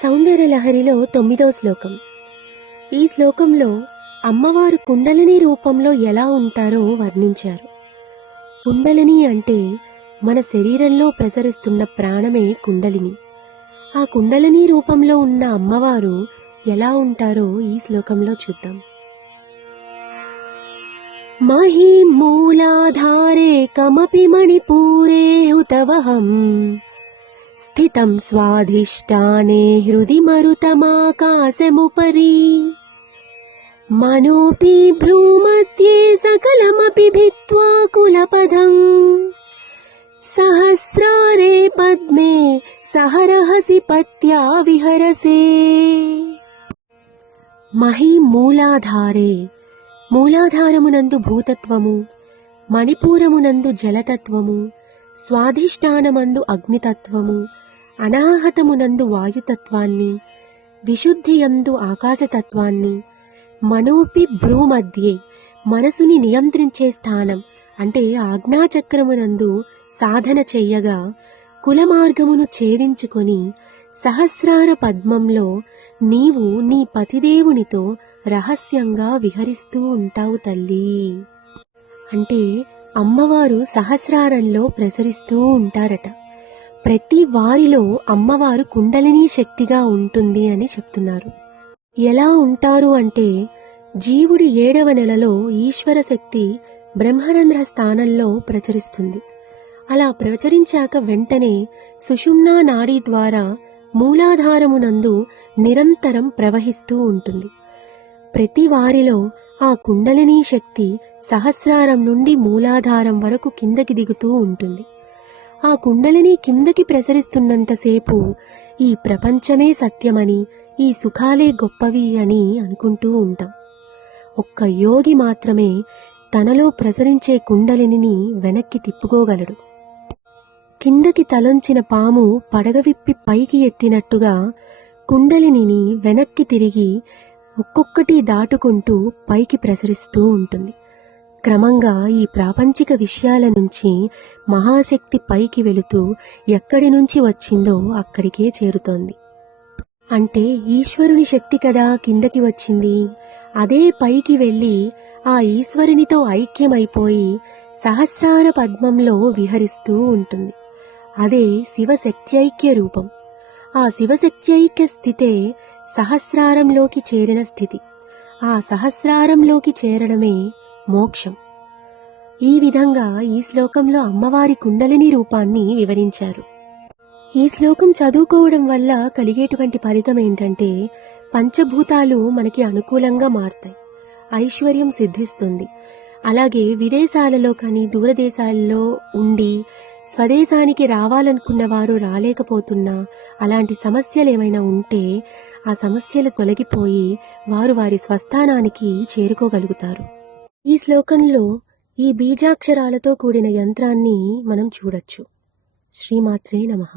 సౌందర్యలహరిలో 9వ శ్లోకం. ఈ శ్లోకంలో అమ్మవారు కుండలిని రూపంలో ఎలా ఉంటారో వర్ణించారు. కుండలిని అంటే మన శరీరంలో ప్రసరిస్తున్న ప్రాణమే కుండలిని. ఆ కుండలిని రూపంలో ఉన్న అమ్మవారు ఎలా ఉంటారో ఈ శ్లోకంలో చూద్దాం. మహీ మూలాధారే కమపి మణిపూరే హుతవహం స్థితం స్వాధిష్టానే హృది మరుతమాకాశముపరి మనోపి భ్రూమధ్యే సకలమపి భిత్వా కులపదం సహస్రారే పద్మే సహరహసి పత్యా విహరసే. మహీ మూలాధారే, మూలాధారమునందు భూతత్వము, మణిపూరమునందు జలతత్వము, స్వాధిష్టానమందు అగ్నితత్వము, అనాహతమునందు వాయుతత్వాన్ని, విశుద్ధియందు ఆకాశతత్వాన్ని, మనోపి భ్రూమధ్యే మనసుని నియంత్రించే స్థానం అంటే ఆజ్ఞాచక్రమునందు సాధన చెయ్యగా కులమార్గమును ఛేదించుకొని సహస్రార పద్మంలో నీవు నీ పతిదేవునితో రహస్యంగా విహరిస్తూ ఉంటావు తల్లి. అంటే అమ్మవారు సహస్రారంలో ప్రసరిస్తూ ఉంటారట. ప్రతి వారిలో అమ్మవారు కుండలిని శక్తిగా ఉంటుంది అని చెప్తున్నారు. ఎలా ఉంటారు అంటే జీవుడి 7వ నెలలో ఈశ్వర శక్తి బ్రహ్మరంధ్ర స్థానంలో ప్రచరిస్తుంది. అలా ప్రచరించాక వెంటనే సుషుమ్నా నాడీ ద్వారా మూలాధారమునందు నిరంతరం ప్రవహిస్తూ ఉంటుంది. ప్రతి వారిలో ఆ కుండలిని శక్తి సహస్రారం నుండి మూలాధారం వరకు కిందకి దిగుతూ ఉంటుంది. ఆ కుండలిని కిందకి ప్రసరిస్తున్నంతసేపు ఈ ప్రపంచమే సత్యమని, ఈ సుఖాలే గొప్పవి అని అనుకుంటూ ఉంటాం. ఒక్క యోగి మాత్రమే తనలో ప్రసరించే కుండలిని వెనక్కి తిప్పుకోగలడు. కిందకి తలొంచిన పాము పడగ విప్పి పైకి ఎత్తినట్టుగా కుండలిని వెనక్కి తిరిగి ఒక్కొక్కటి దాటుకుంటూ పైకి ప్రసరిస్తూ ఉంటుంది. క్రమంగా ఈ ప్రాపంచిక విషయాల నుంచి మహాశక్తి పైకి వెళుతూ ఎక్కడి నుంచి వచ్చిందో అక్కడికే చేరుతోంది. అంటే ఈశ్వరుని శక్తి కదా కిందకి వచ్చింది, అదే పైకి వెళ్ళి ఆ ఈశ్వరునితో ఐక్యమైపోయి సహస్రార పద్మంలో విహరిస్తూ ఉంటుంది. అదే శివశక్త్యైక్య రూపం. ఆ శివశక్త్యైక్య స్థితే సహస్రారంలోకి చేరిన స్థితి. ఆ సహస్రారంలోకి చేరడమే మోక్షం. ఈ విధంగా ఈ శ్లోకంలో అమ్మవారి కుండలిని రూపాన్ని వివరించారు. ఈ శ్లోకం చదువుకోవడం వల్ల కలిగేటువంటి ఫలితం ఏంటంటే పంచభూతాలు మనకి అనుకూలంగా మారుతాయి, ఐశ్వర్యం సిద్ధిస్తుంది. అలాగే విదేశాలలో కానీ దూరదేశాలలో ఉండి స్వదేశానికి రావాలనుకున్న వారు రాలేకపోతున్నా అలాంటి సమస్యలు ఏమైనా ఉంటే ఆ సమస్యలు తొలగిపోయి వారు వారి స్వస్థానానికి చేరుకోగలుగుతారు. ఈ శ్లోకంలో ఈ బీజాక్షరాలతో కూడిన యంత్రాన్ని మనం చూడొచ్చు. శ్రీమాత్రే నమః.